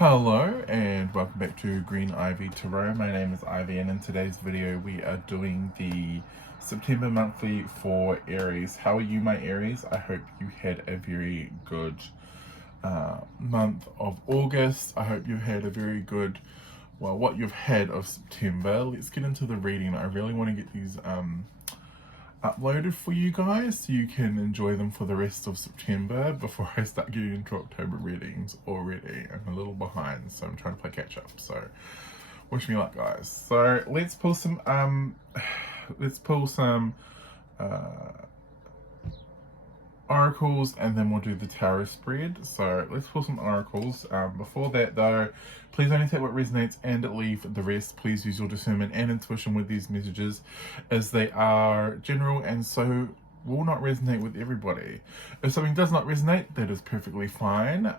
Hello and welcome back to Green Ivy Tarot. My name is Ivy and in today's video we are doing the September monthly for Aries. How are you, my Aries? I hope you had a very good month of August. I hope you had a very good, well, what you've had of September. Let's get into the reading. I really want to get these uploaded for you guys so you can enjoy them for the rest of September before I start getting into October readings already. I'm a little behind, so I'm trying to play catch up, so wish me luck, guys. So let's pull some oracles and then we'll do the tarot spread. So let's pull some oracles. Before that though, please only take what resonates and leave the rest. Please use your discernment and intuition with these messages as they are general and so will not resonate with everybody. If something does not resonate, that is perfectly fine.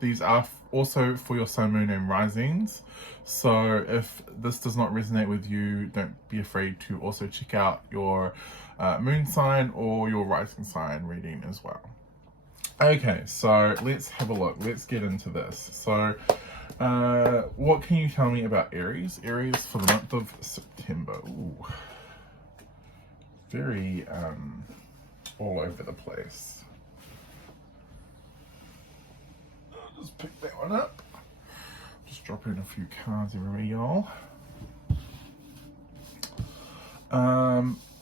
These are also for your sun, moon and risings. So if this does not resonate with you, don't be afraid to also check out your moon sign or your rising sign reading as well. Okay, so let's have a look. Let's get into this. So what can you tell me about Aries? Aries for the month of September. Ooh. Very all over the place. I'll just pick that one up. Just drop in a few cards everywhere, y'all.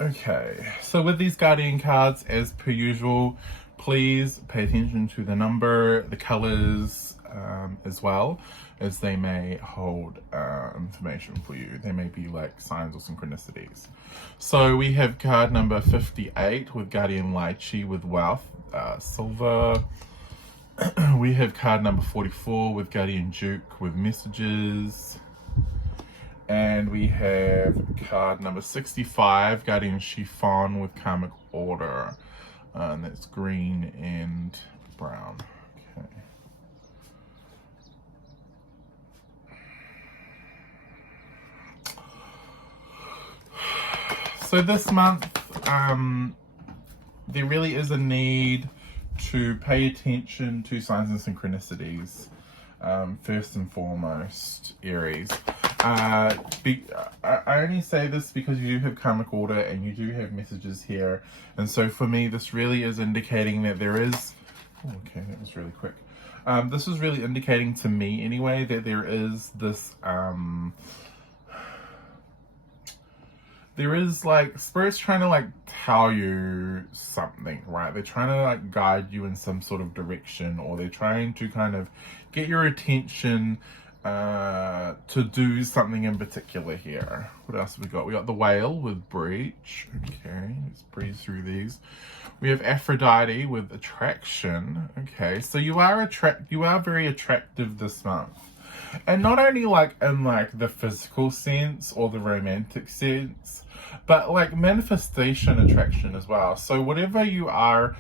Okay, so with these Guardiancardz, as per usual, please pay attention to the number, the colors, as well, as they may hold information for you. They may be like signs or synchronicities. So we have card number 58 with Guardian Lychee with wealth, silver. We have card number 44 with Guardian Duke with messages. And we have card number 65, Guardian Chiffon with karmic order. And that's green and brown. Okay. So this month, there really is a need to pay attention to signs and synchronicities. First and foremost, Aries. I only say this because you do have karmic order and you do have messages here. And so for me, this really is indicating that there is... Oh, okay, that was really quick. This is really indicating to me anyway that there is this... there is like Spirit's trying to like tell you something, right? They're trying to like guide you in some sort of direction, or they're trying to kind of get your attention to do something in particular here. What else have we got? We got the whale with breach. Okay, let's breeze through these. We have Aphrodite with attraction. Okay, so you are very attractive this month. And not only like in like the physical sense or the romantic sense, but like manifestation attraction as well. So whatever you are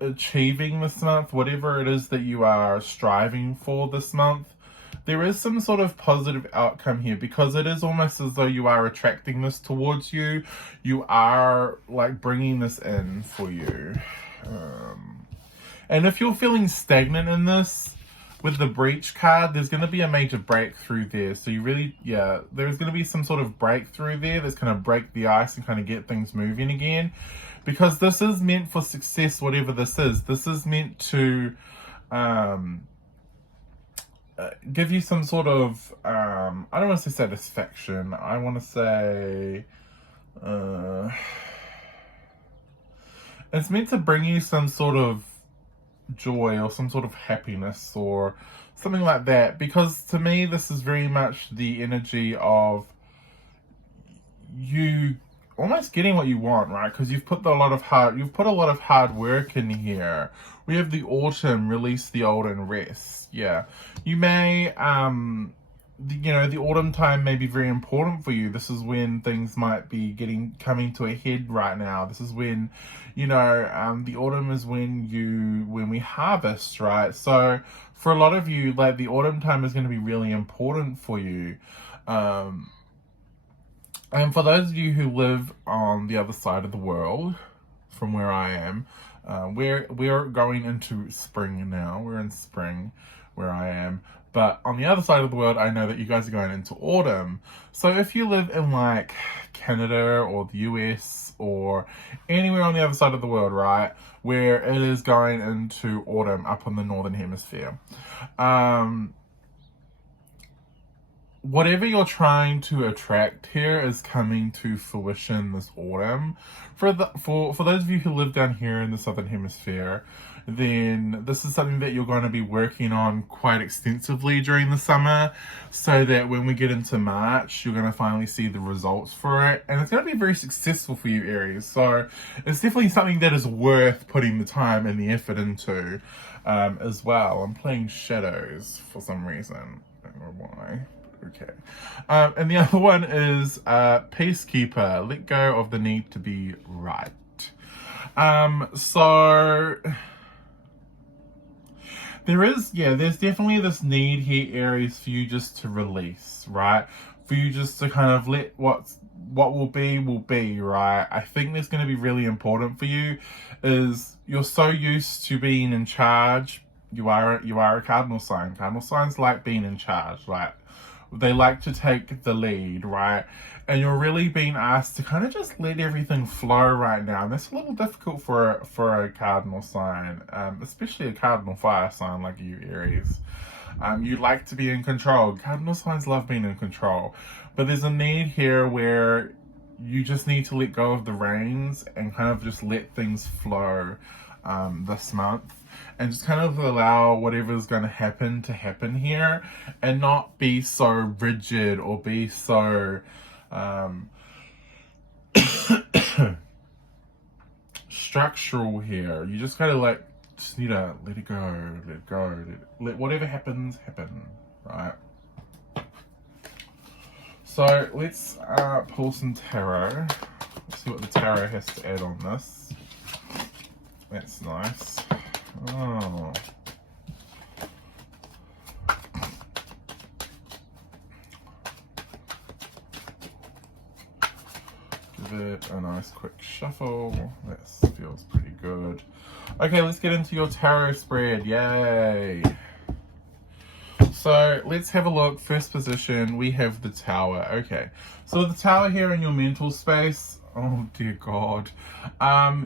achieving this month, whatever it is that you are striving for this month, there is some sort of positive outcome here, because it is almost as though you are attracting this towards you. You are like bringing this in for you. And if you're feeling stagnant in this, with the breach card, there's going to be a major breakthrough there. So you really, there's going to be some sort of breakthrough there that's going to break the ice and kind of get things moving again. Because this is meant for success, whatever this is. This is meant to give you some sort of, I don't want to say satisfaction. I want to say, it's meant to bring you some sort of joy or some sort of happiness or something like that, because to me this is very much the energy of you almost getting what you want, right? Because you've put a lot of hard work in here. We have the autumn, release the old and rest. Yeah, you may the autumn time may be very important for you. This is when things might be coming to a head right now. This is when, the autumn is when we harvest, right? So for a lot of you, like the autumn time is going to be really important for you. And for those of you who live on the other side of the world from where I am, we're going into spring now. We're in spring. where I am. But on the other side of the world, I know that you guys are going into autumn. So if you live in like Canada or the US or anywhere on the other side of the world, right, where it is going into autumn up in the northern hemisphere, whatever you're trying to attract here is coming to fruition this autumn. For those of you who live down here in the southern hemisphere, then this is something that you're going to be working on quite extensively during the summer, so that when we get into March, you're going to finally see the results for it, and it's going to be very successful for you, Aries. So it's definitely something that is worth putting the time and the effort into as well. I'm playing shadows for some reason. I don't know why. Okay. And the other one is Peacekeeper. Let go of the need to be right. So there's definitely this need here, Aries, for you just to release, right? For you just to kind of let what will be, right? I think that's going to be really important for you, is you're so used to being in charge. You are a cardinal sign. Cardinal signs like being in charge, right? They like to take the lead, right? And you're really being asked to kind of just let everything flow right now. And that's a little difficult for a cardinal sign, especially a cardinal fire sign like you, Aries. You like to be in control. Cardinal signs love being in control. But there's a need here where you just need to let go of the reins and kind of just let things flow this month. And just kind of allow whatever's going to happen here, and not be so rigid or be so structural here. You just kind of just need to let it go, let whatever happens happen, right? So let's pull some tarot. Let's see what the tarot has to add on this. That's nice. Oh. Give it a nice quick shuffle. That feels pretty good. Okay, let's get into your tarot spread. Yay! So let's have a look. First position, we have the Tower. Okay, so the Tower here in your mental space. Oh dear God.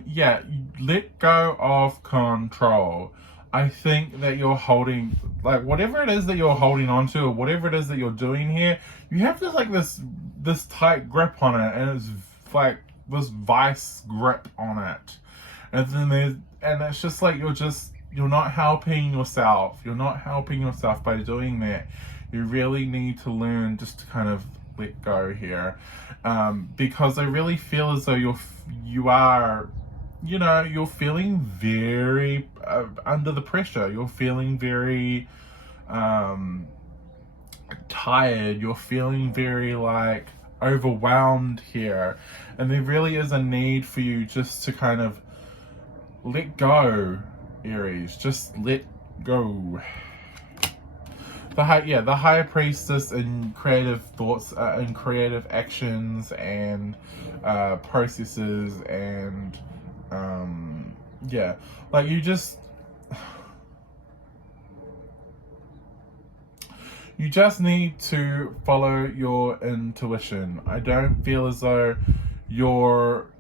Yeah, let go of control. I think that you're holding, like, whatever it is that you're holding on to, or whatever it is that you're doing here, you have this tight grip on it, and it's like this vice grip on it. And then it's just like you're not helping yourself. You're not helping yourself by doing that. You really need to learn just to kind of let go here, because I really feel as though you are, you're feeling very under the pressure. You're feeling very tired. You're feeling very overwhelmed here, and there really is a need for you just to kind of let go, Aries. Just let go. The Higher Priestess in creative thoughts, and creative actions and processes, and you just need to follow your intuition. I don't feel as though you're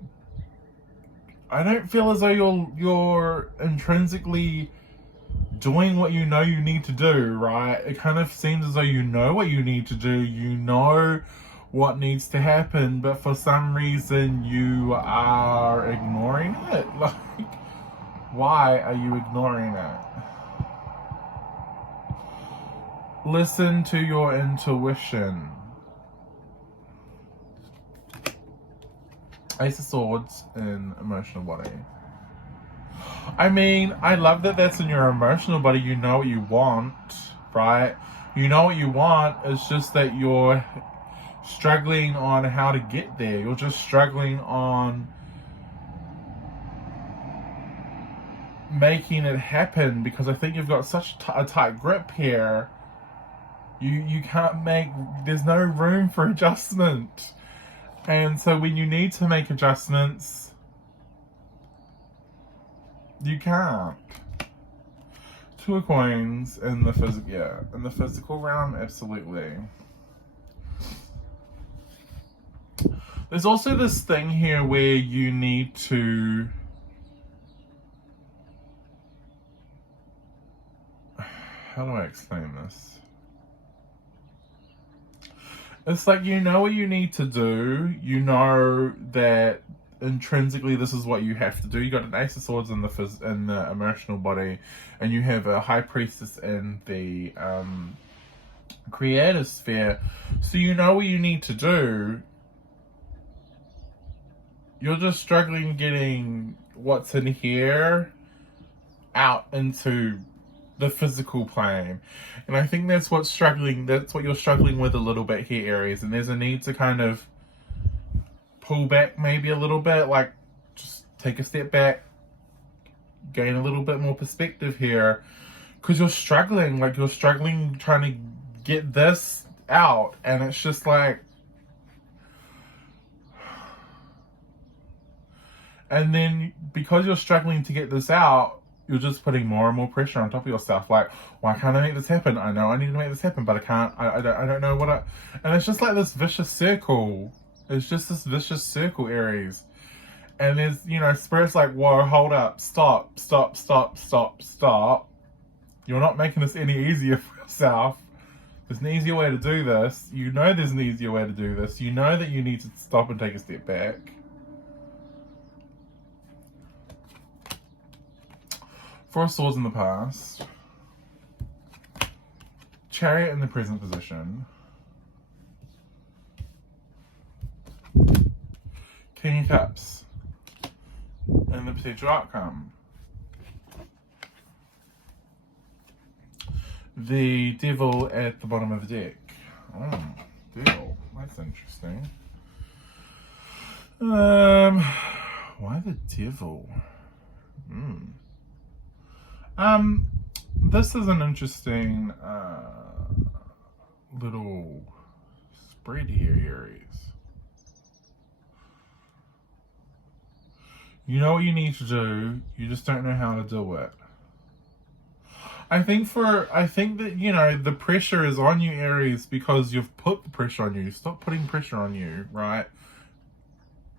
intrinsically doing what you know you need to do, right? It kind of seems as though you know what you need to do, you know what needs to happen, but for some reason you are ignoring it. Why are you ignoring it? Listen to your intuition. Ace of Swords in emotional body. I mean, I love that that's in your emotional body. You know what you want, right? You know what you want. It's just that you're struggling on how to get there. You're just struggling on making it happen, because I think you've got such a tight grip here. You can't there's no room for adjustment. And so when you need to make adjustments, you can't. Two of Coins in the physical, yeah, in the physical realm, absolutely. There's also this thing here where you need to, how do I explain this? It's like, you know what you need to do. You know that intrinsically this is what you have to do. You got an Ace of Swords in the emotional body, and you have a High Priestess in the creative sphere. So you know what you need to do. You're just struggling getting what's in here out into the physical plane. And I think that's what you're struggling with a little bit here, Aries. And there's a need to kind of pull back maybe a little bit, like just take a step back, gain a little bit more perspective here, because you're struggling trying to get this out, and it's just like, and then because you're struggling to get this out, you're just putting more and more pressure on top of yourself. Like, why can't I make this happen? I know I need to make this happen, but I can't. I don't know what and it's just like this vicious circle. It's just this vicious circle, Aries. And there's, you know, Spirit's like, whoa, hold up, stop. You're not making this any easier for yourself. There's an easier way to do this. You know there's an easier way to do this. You know that you need to stop and take a step back. Four of Swords in the past. Chariot in the present position. King of Cups and the potential outcome. The Devil at the bottom of the deck. Oh, Devil. That's interesting. Why the Devil? This is an interesting little spread here, Aries. You know what you need to do, you just don't know how to do it. I think that, you know, the pressure is on you, Aries, because you've put the pressure on you. Stop putting pressure on you, right?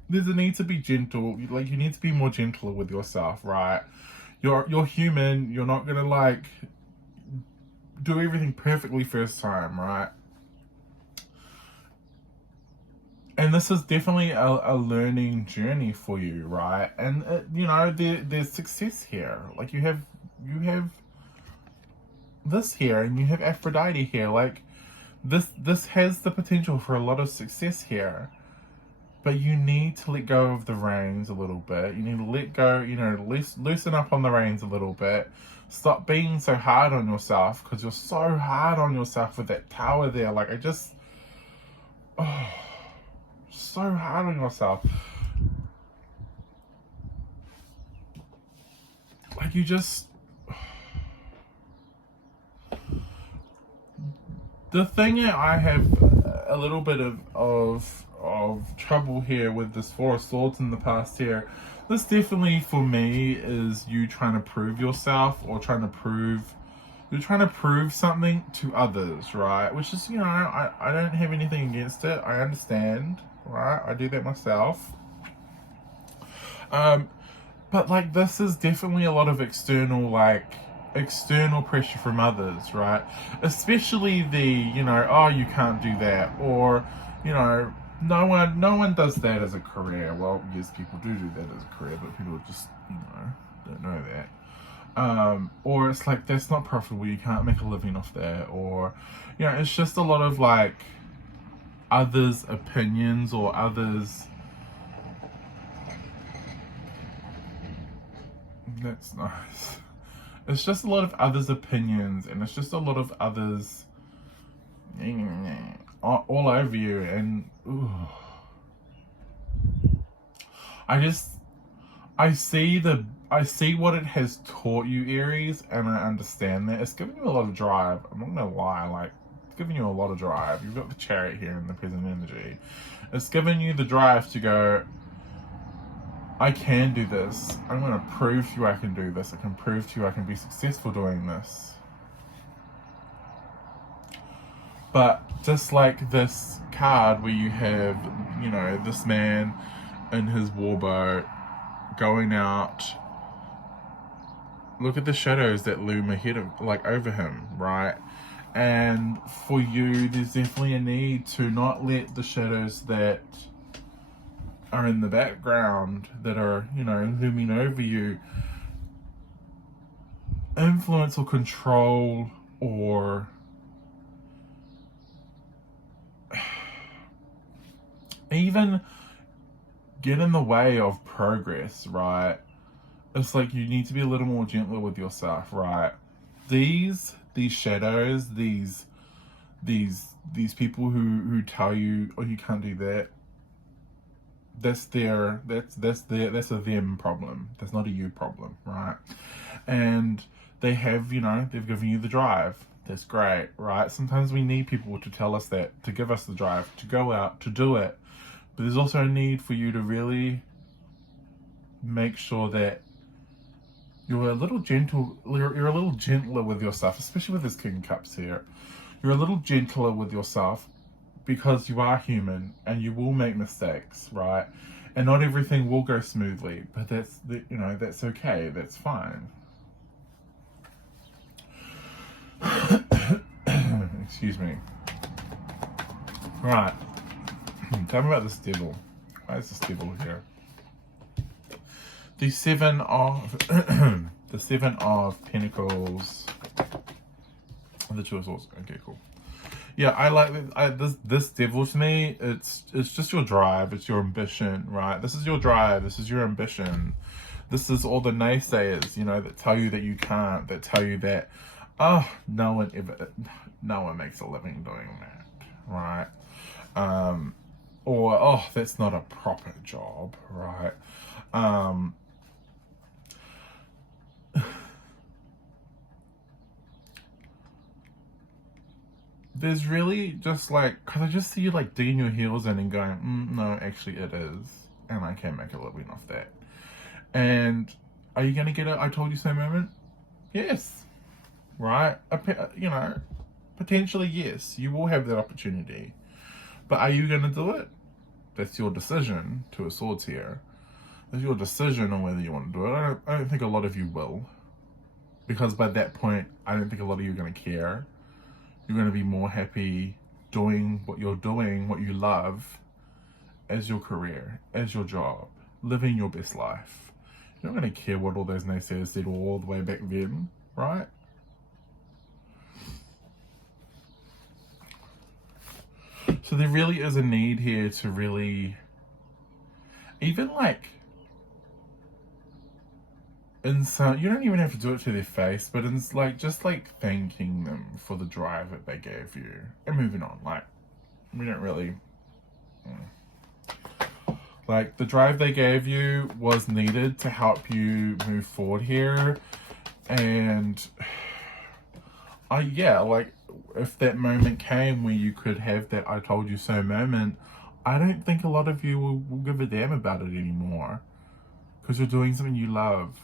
There's a need to be gentle. Like, you need to be more gentler with yourself, right? You're human. You're not gonna, like, do everything perfectly first time, right? And this is definitely a learning journey for you, right? And you know, there's success here. Like, you have this here, and you have Aphrodite here. Like, this has the potential for a lot of success here. But you need to let go of the reins a little bit. You need to let go, you know, loosen up on the reins a little bit. Stop being so hard on yourself, because you're so hard on yourself with that tower there. Like, so hard on yourself. Like, you just... The thing that I have a little bit of trouble here with this Four of Swords in the past here, this definitely for me is you trying to prove yourself, or you're trying to prove something to others, right? Which is, you know, I don't have anything against it. I understand, right? I do that myself. But like, this is definitely a lot of external pressure from others, right? Especially the, you know, oh, you can't do that, or, you know, no one does that as a career. Well, yes, people do that as a career, but people just, you know, don't know that. Or it's like, that's not profitable, you can't make a living off that, or, you know, it's just a lot of like others' opinions, or others. That's nice. It's just a lot of others' opinions, and it's just a lot of others all over you, and ooh. I see what it has taught you, Aries, and I understand that. It's giving you a lot of drive. I'm not gonna lie, like, it's giving you a lot of drive. You've got the Chariot here in the present energy. It's giving you the drive to go, I can do this. I'm going to prove to you I can do this. I can prove to you I can be successful doing this. But just like this card where you have, you know, this man in his warboat going out, look at the shadows that loom ahead of, like, over him, right? And for you, there's definitely a need to not let the shadows that are in the background, that are, you know, looming over you, influence or control or even get in the way of progress, right? It's like you need to be a little more gentler with yourself, right? These shadows, these people who tell you, oh, you can't do that, that's a them problem. That's not a you problem, right? And they have, you know, they've given you the drive. That's great, right? Sometimes we need people to tell us that, to give us the drive, to go out, to do it. But there's also a need for you to really make sure that you're a little gentle, you're a little gentler with yourself, especially with this King of Cups here. You're a little gentler with yourself because you are human and you will make mistakes, right? And not everything will go smoothly, but that's, you know, that's okay, that's fine. Excuse me. Right. Tell me about this devil. Why is this devil here? The Seven of the Seven of Pentacles. The Two of Swords. Okay, cool. Yeah, I like this devil. To me, it's just your drive. It's your ambition, right? This is your drive. This is your ambition. This is all the naysayers, you know, that tell you that you can't. That tell you that, oh, no one makes a living doing that, right? Or, oh, that's not a proper job, right? There's really just like, because I just see you like digging your heels in and going, no, actually it is. And I can make a living off that. And are you going to get a I told you so moment? Yes. Right? You know, potentially yes. You will have that opportunity. But are you going to do it? That's your decision, Two of Swords here. That's your decision on whether you want to do it. I don't think a lot of you will. Because by that point, I don't think a lot of you are going to care. You're going to be more happy doing what you're doing, what you love, as your career, as your job, living your best life. You're not going to care what all those naysayers said all the way back then, right? So there really is a need here to really, even like, in some, you don't even have to do it to their face, but it's like, just like thanking them for the drive that they gave you and moving on. Like, we don't really, like, the drive they gave you was needed to help you move forward here. And yeah, like, if that moment came where you could have that I told you so moment, I don't think a lot of you will give a damn about it anymore, because you're doing something you love.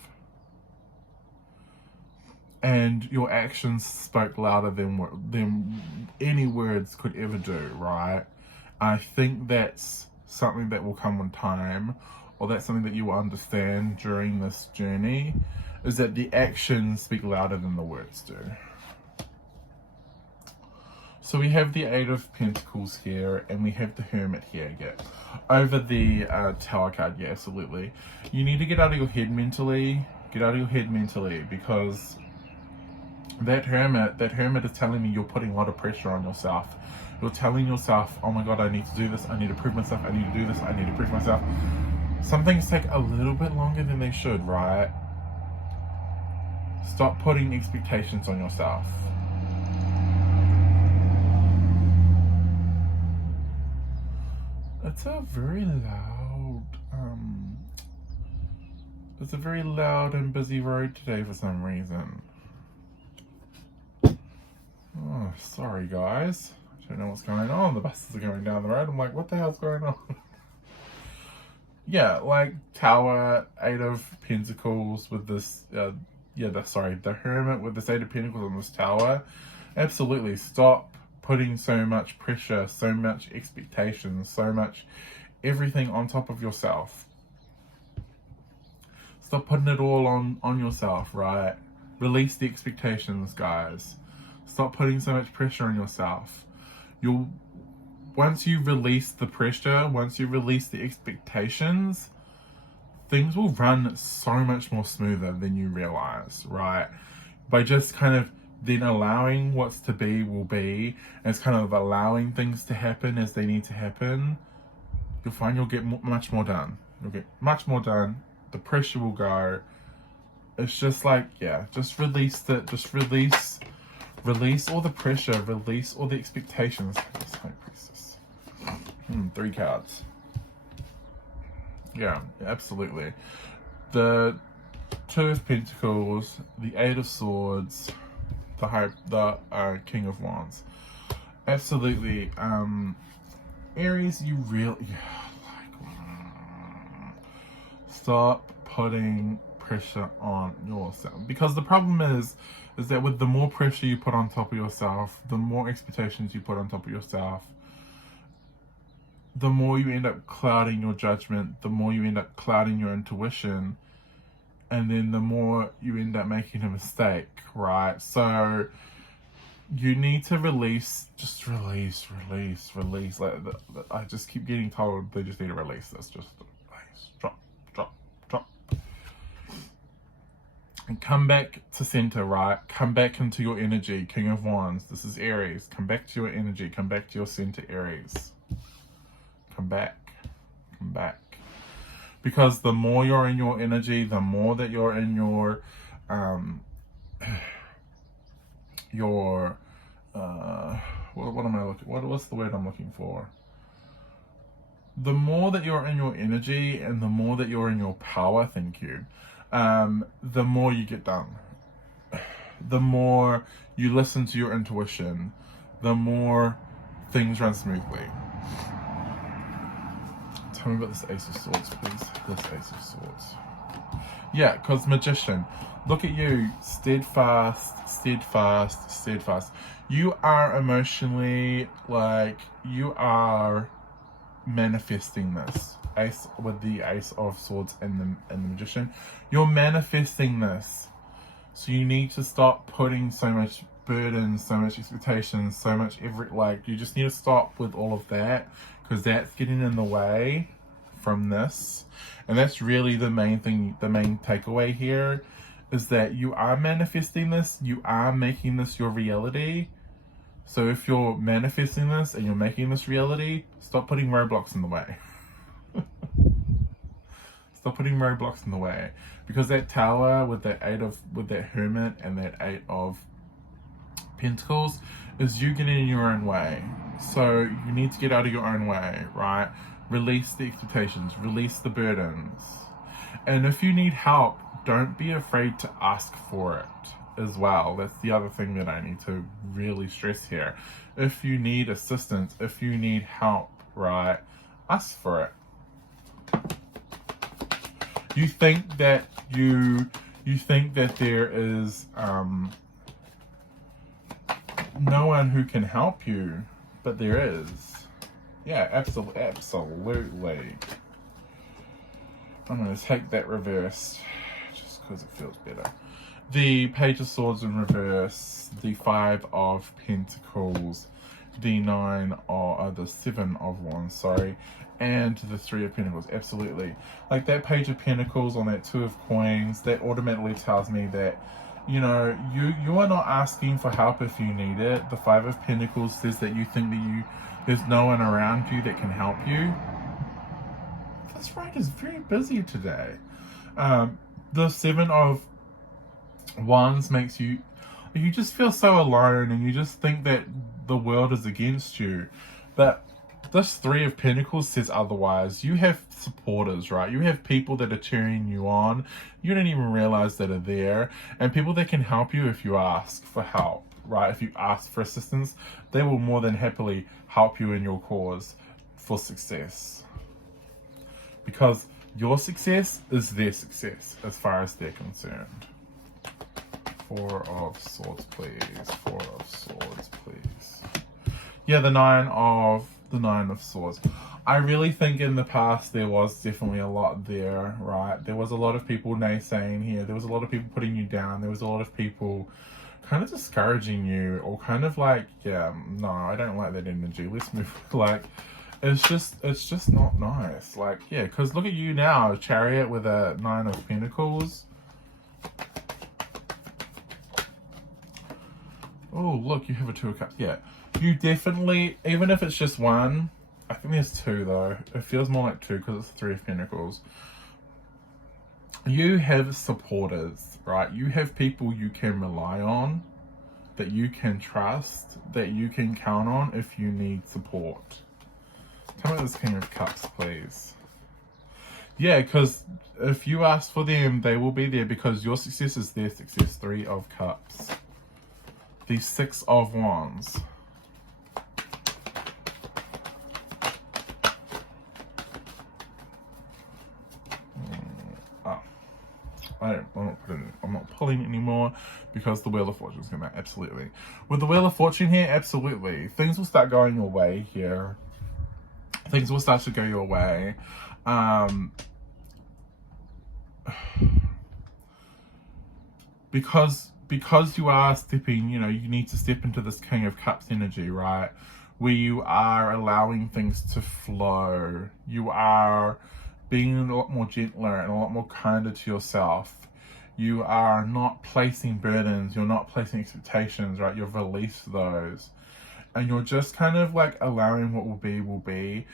And your actions spoke louder than any words could ever do, right? I think that's something that will come with time, or that's something that you will understand during this journey, is that the actions speak louder than the words do. So we have the Eight of Pentacles here, and we have the Hermit here, yeah. Over the Tower card, yeah, absolutely. You need to get out of your head mentally. Get out of your head mentally, because that hermit is telling me you're putting a lot of pressure on yourself. You're telling yourself, oh my god, I need to do this, I need to prove myself, I need to do this, I need to prove myself. Some things take a little bit longer than they should, right? Stop putting expectations on yourself. It's a very loud, it's a very loud and busy road today for some reason. Oh, sorry guys. I don't know what's going on. The buses are going down the road. I'm like, what the hell's going on? yeah, like Tower, Eight of Pentacles with this, the Hermit with this Eight of Pentacles on this Tower. Absolutely, stop putting so much pressure, so much expectations, so much everything on top of yourself. Stop putting it all on yourself, right? Release the expectations, guys. Stop putting so much pressure on yourself. Once you release the pressure, once you release the expectations, things will run so much more smoother than you realize, right? By just kind of then allowing what's to be will be, and it's kind of allowing things to happen as they need to happen, you'll find you'll get much more done. You'll get much more done. The pressure will go. It's just like, yeah, just release it. Just release all the pressure. Release all the expectations. High Priestess. 3 cards. Yeah, absolutely. The Two of Pentacles, the Eight of Swords, the King of Wands. Absolutely. Aries, you really, stop putting pressure on yourself, because the problem is that with the more pressure you put on top of yourself, the more expectations you put on top of yourself, the more you end up clouding your judgment, the more you end up clouding your intuition, and then the more you end up making a mistake, right? So you need to release. Like, I just keep getting told they just need to release this. Just release, drop. And come back to center, right? Come back into your energy, King of Wands. This is Aries. Come back to your energy. Come back to your center, Aries. Come back. Because the more you're in your energy, the more that you're in your what am I looking? What's the word I'm looking for? The more that you're in your energy and the more that you're in your power, thank you, the more you get done. The more you listen to your intuition, the more things run smoothly. Tell me about this Ace of Swords, please. This Ace of Swords. Yeah, because Magician. Look at you. Steadfast. You are emotionally, like, you are manifesting this. Ace with the Ace of Swords and the Magician. You're manifesting this. So you need to stop putting so much burden, so much expectations, so much you just need to stop with all of that, because that's getting in the way from this. And that's really the main thing, the main takeaway here, is that you are manifesting this, you are making this your reality. So if you're manifesting this and you're making this reality, stop putting roadblocks in the way. Stop putting roadblocks in the way, because that Tower with that Hermit and that Eight of Pentacles is you getting in your own way. So you need to get out of your own way, right? Release the expectations, release the burdens. And if you need help, don't be afraid to ask for it as well. That's the other thing that I need to really stress here. If you need assistance, if you need help, right, ask for it. You think that there is no one who can help you, but there is. Yeah, absolutely. I'm going to take that reversed just because it feels better. The Page of Swords in reverse, the Five of Pentacles, the Seven of Wands, sorry, and the Three of Pentacles. Absolutely. Like that Page of Pentacles on that Two of Coins, that automatically tells me that, you know, you are not asking for help if you need it. The Five of Pentacles says that you think that there's no one around you that can help you. This right is very busy today. The Seven of Wands makes you just feel so alone, and you just think that the world is against you. But this Three of Pentacles says otherwise. You have supporters, right? You have people that are cheering you on. You don't even realize that are there. And people that can help you if you ask for help, right? If you ask for assistance, they will more than happily help you in your cause for success. Because Your success is their success as far as they're concerned. Four of Swords, please. Four of Swords, please. Yeah, the Nine of Swords. I really think in the past there was definitely a lot there, right? There was a lot of people naysaying here. There was a lot of people putting you down. There was a lot of people kind of discouraging you, or kind of like, yeah, no, I don't like that energy. Let's move. Like, it's just not nice. Like, yeah, because look at you now, Chariot with a 9 of Pentacles. Oh, look, you have a 2 of Cups. Yeah, you definitely, even if it's just one, I think there's 2 though. It feels more like 2 because it's 3 of Pentacles. You have supporters, right? You have people you can rely on, that you can trust, that you can count on if you need support. Tell me this King of Cups, please. Yeah, because if you ask for them, they will be there because your success is their success. 3 of Cups. The 6 of Wands. I'm not pulling anymore because the Wheel of Fortune is going to, absolutely. With the Wheel of Fortune here, absolutely. Things will start going your way here. Things will start to go your way. Because you are stepping, you know, you need to step into this King of Cups energy, right? Where you are allowing things to flow. You are being a lot more gentler and a lot more kinder to yourself. You are not placing burdens. You're not placing expectations, right? You've released those. And you're just kind of like allowing what will be.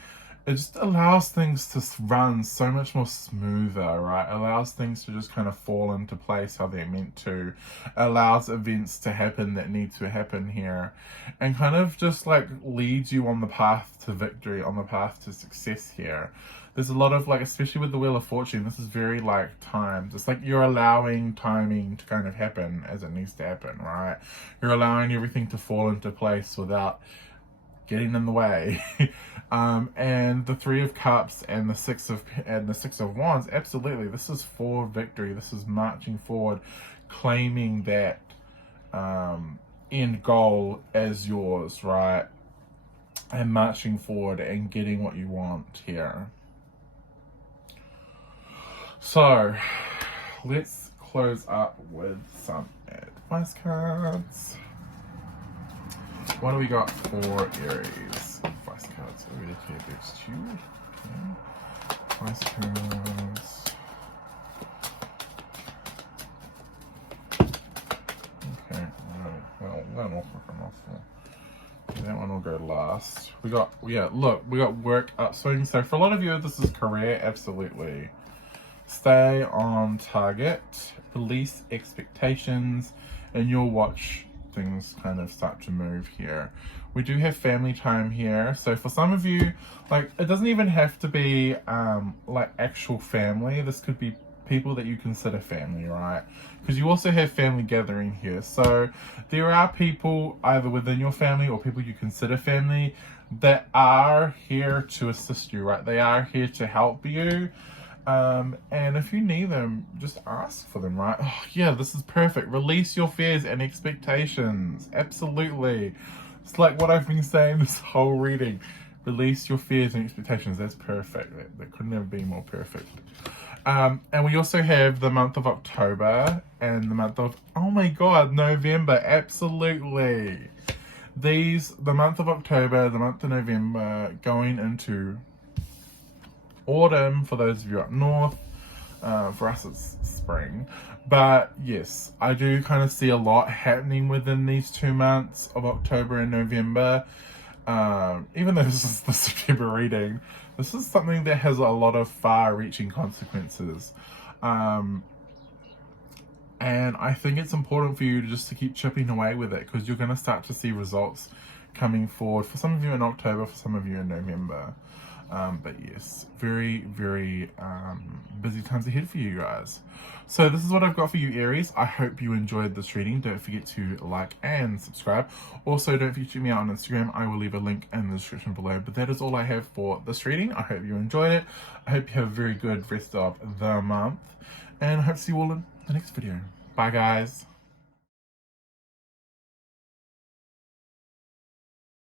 It just allows things to run so much more smoother, right? Allows things to just kind of fall into place how they're meant to. Allows events to happen that need to happen here. And kind of just like leads you on the path to victory, on the path to success here. There's a lot of like, especially with the Wheel of Fortune, this is very like timed. It's like you're allowing timing to kind of happen as it needs to happen, right? You're allowing everything to fall into place without getting in the way. And the 3 of Cups and the 6 of Wands, absolutely. This is for victory. This is marching forward, claiming that end goal as yours, right? And marching forward and getting what you want here. So let's close up with some advice cards. What do we got for Aries? Advice cards. Are we looking at these 2? Okay. Advice cards. Okay, alright. Well, that will fucking off. That one will go last. We got work upswing. So for a lot of you, this is career, absolutely. Stay on target, release expectations, and you'll watch things kind of start to move here. We do have family time here. So for some of you, like, it doesn't even have to be like actual family. This could be people that you consider family, right? Because you also have family gathering here. So there are people either within your family or people you consider family that are here to assist you, right? They are here to help you. And if you need them, just ask for them, right? Oh, yeah, this is perfect. Release your fears and expectations. Absolutely. It's like what I've been saying this whole reading. Release your fears and expectations. That's perfect. That could never be more perfect. And we also have the month of October and the month of, oh my God, November. Absolutely. The month of October, the month of November, going into autumn for those of you up north. For us it's spring, but yes, I do kind of see a lot happening within these 2 months of October and November. Even though this is the September reading, this is something that has a lot of far-reaching consequences, and I think it's important for you to keep chipping away with it, because you're going to start to see results coming forward for some of you in October, for some of you in November. But yes, very, very busy times ahead for you guys. So this is what I've got for you, Aries. I hope you enjoyed this reading. Don't forget to like and subscribe. Also, don't forget to check me out on Instagram. I will leave a link in the description below. But that is all I have for this reading. I hope you enjoyed it. I hope you have a very good rest of the month. And I hope to see you all in the next video. Bye, guys.